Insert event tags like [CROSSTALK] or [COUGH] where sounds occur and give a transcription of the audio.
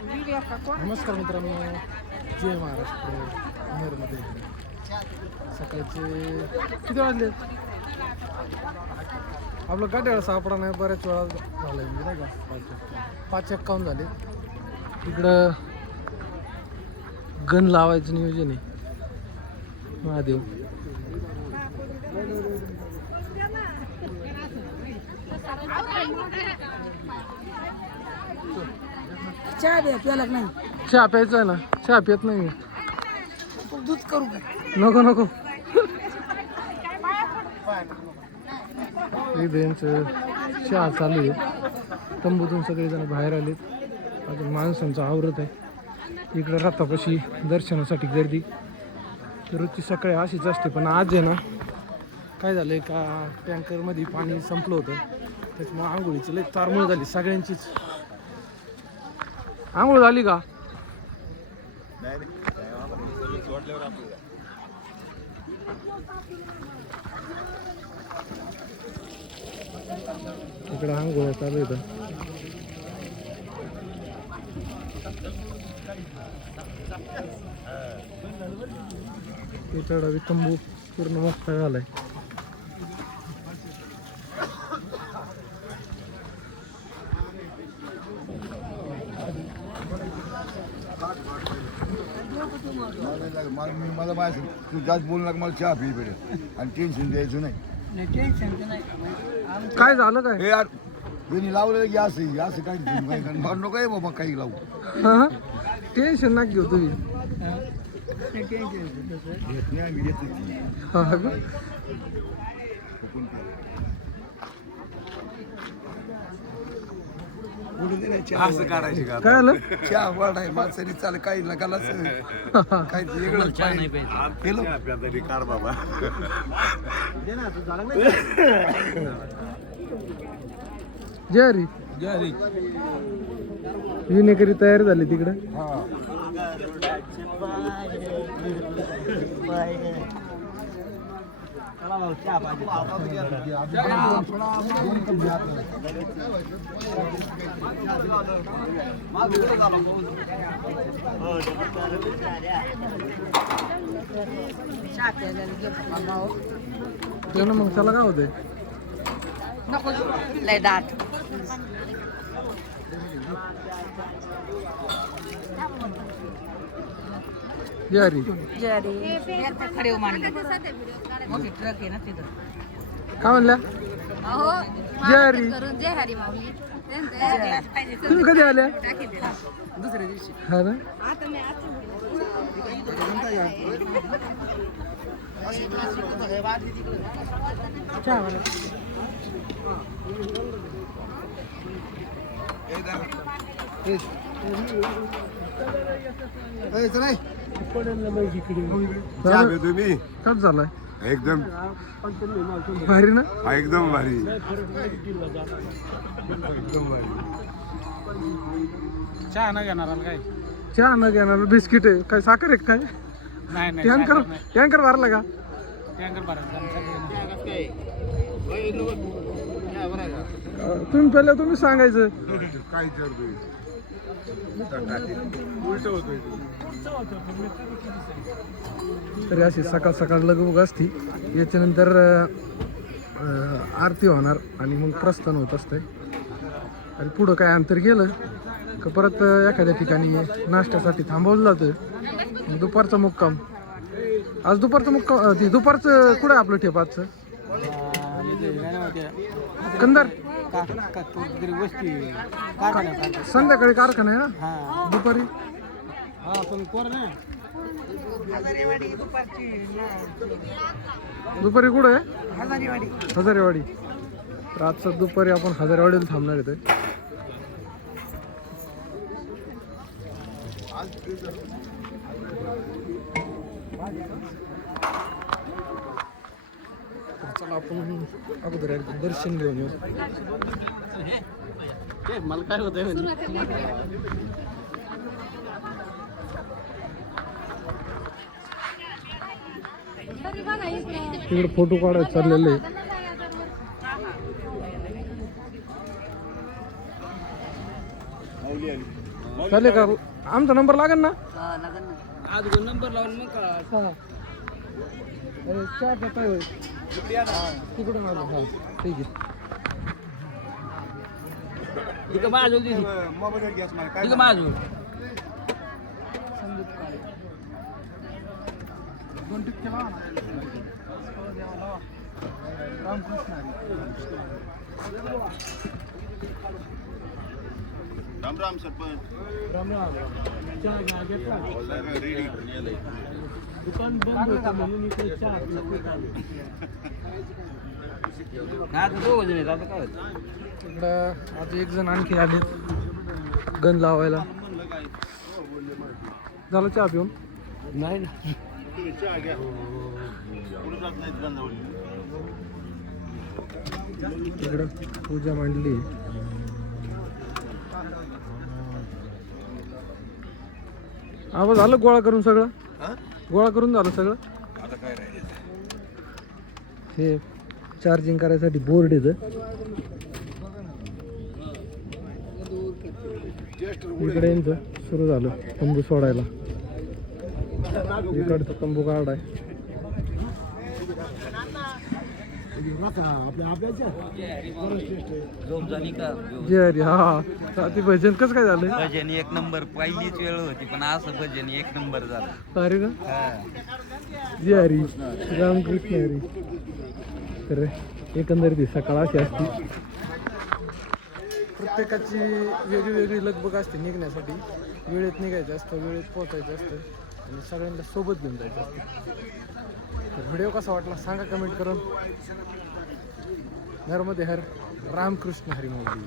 नमस्कार मित्रांनो. जय महाराष्ट्र. अमेरमध्ये सकाळचे किती वाजले? आपलं गाड्याला सापडा नाही बऱ्याच वेळा झालं आहे नाही का? पाच पाच एक्कावन्न झाले. इकडं गण लावायचं नियोजन आहे. महादेव. चहा द्या प्यायला नाही चहा प्यायचा आहे ना. चहा पित नाही मी दूध करू का? नको नको. इथे यांचं चहा चालू आहे. तंबूतून सगळेजण बाहेर आलेत. अजून माणसांचं आवरत आहे. इकडं रथापाशी दर्शनासाठी गर्दी. रोजची सकाळी अशीच असते पण आज आहे ना काय झालं आहे का टँकरमध्ये पाणी संपलं होतं. त्याच्यामुळे आंघोळीची लई तारमळ झाली सगळ्यांचीच. आंघोळ झाली का? इकडं आंघोळ चालू इथं. इकडं तंबू पूर्ण मोठा झालाय. मला मी मला माहिती तू जास्त बोलू नका मला चहा पी पडेल आणि टेन्शन द्यायचं नाही. नाही टेन्शन नाही. काय झालं काय? हे यार त्यांनी लावलं की असं आहे, असं काही नको आहे बाबा काही लावू. हा टेन्शन ना घेऊ तुम्ही. टेन्शन घेत नाही आम्ही घेत नाही. हा का? असं काढायचे का काय आलं? चहा वाढ आहे माणसाने चाल काही केलं कार [LAUGHS] बाबा. जय हरी. विनेकरी तयार झाली तिकडे [LAUGHS] चहा प्यायला गेलो मामा हो. त्यानं मग त्याला काय होते नको. लय दाट जय हरी. जरी खडे मांडले मोठी ट्रक आहे ना तिथं. काय म्हणल्या अहो जय हरी. करून जय हरी माऊली. तुम्ही कधी आल्या? दुसऱ्या दिवशी. हा ना? मला चहा मी झालाय एकदम. भारी ना? एकदम भारी. एकदम भारी. चहा न घेणार काय? चहा न घेणार बिस्किट आहे. काय साखर आहे का काय? नाही नाही टँकर टँकर भरला का? टँकर अं, तुम्ही पहिलं तुम्ही सांगायचं. काय तरी अशी सकाळ सकाळ लगबग असती. याच्यानंतर आरती होणार आणि मग प्रस्थान होत असतंय. आणि पुढं काय अंतर गेलं का परत एखाद्या ठिकाणी नाश्त्यासाठी थांबवलं जातं दुपारचा मुक्काम. आज दुपारचं मुक्काम दुपारचं कुठं आहे आपलं वस्ती कारखाना संध्याकाळी कारखाना आहे ना? हा. दुपारी? हा पण ना दुपारी कुठं आहे? हजारीवाडी. हजारेवाडी. तर आजचं दुपारी आपण हजारेवाडीला थांबणार आहे आपण अगोदर एकदा दर्शन घेऊन येऊ. मला काय होतंय तिकडे फोटो काढायला चाललेले आहे चालेल का? आमचा नंबर लागेल ना? आज नंबर लावून मग हा चहा पिताय होय तिकडून आलो हा ठीक आहे माझं दिली मोबाईल गॅस मला काय तिथं माझं दोन टक्के लावा ना. रामकृष्ण. राम राम सरपंच राम राम घ्या, घेतला. रेडी दुकान बंद होतं म्हणून इकडे चहा? इकडं आज एक जण आणखी आलेत. गन लावायला. झालं चहा पिऊन? नाही ना. इकडं पूजा मांडली. आवाज झालं गोळा करून सगळं? गोळा करून झालं सगळं? आता काय राहिलं हे चार्जिंग करायसाठी बोर्ड येतं इकडे यांचं सुरू झालं तंबू सोडायला. इकडचं तंबू हरी हा ती भजन कसं काय झालं भजन एक नंबर पहिलीच वेळ होती पण असं भजन एक नंबर झालं. अरे का जे हरी रामकृष्ण हरी. तर एकंदरीत सकाळ अशी असते. प्रत्येकाची वेगळी वेगळी लगबग असते निघण्यासाठी. वेळेत निघायचं असतं वेळेत पोहोचायचं असतं. आणि सगळ्यांना सोबत घेऊन जायचं असतं. तर व्हिडिओ कसा वाटला सांगा कमेंट करून. नर्मदे हर रामकृष्ण हरिमोदी